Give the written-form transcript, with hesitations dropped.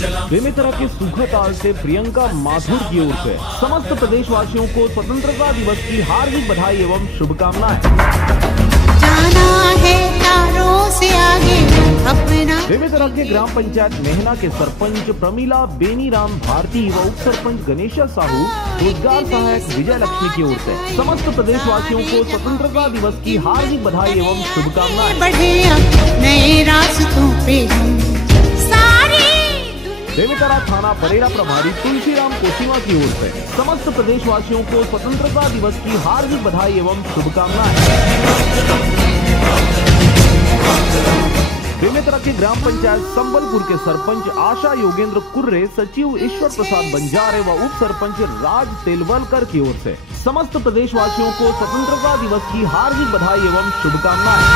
बेमेतरा के सूखाताल से प्रियंका माथुर की ओर से समस्त प्रदेशवासियों को स्वतंत्रता दिवस की हार्दिक बधाई एवं शुभकामनाएं। जाना है तारों से आगे अपना। बेमेतरा के ग्राम पंचायत मेहना के सरपंच प्रमीला बेनीराम भारती व उप सरपंच गणेशा साहू, रोजगार सहायक विजय लक्ष्मी की ओर से समस्त प्रदेशवासियों को स्वतंत्रता दिवस की हार्दिक बधाई एवं शुभकामनाएं। बढ़े नए रास्तों पे बेमेतरा थाना बरेड़ा प्रभारी तुलसीराम कोसीमा की ओर से समस्त प्रदेशवासियों को स्वतंत्रता दिवस की हार्दिक बधाई एवं शुभकामनाएं। बेमेतरा के ग्राम पंचायत संबलपुर के सरपंच आशा योगेंद्र कुर्रे, सचिव ईश्वर प्रसाद बंजारे व उप सरपंच राज तेलवलकर की ओर से समस्त प्रदेशवासियों को स्वतंत्रता दिवस की हार्दिक बधाई एवं शुभकामनाएं।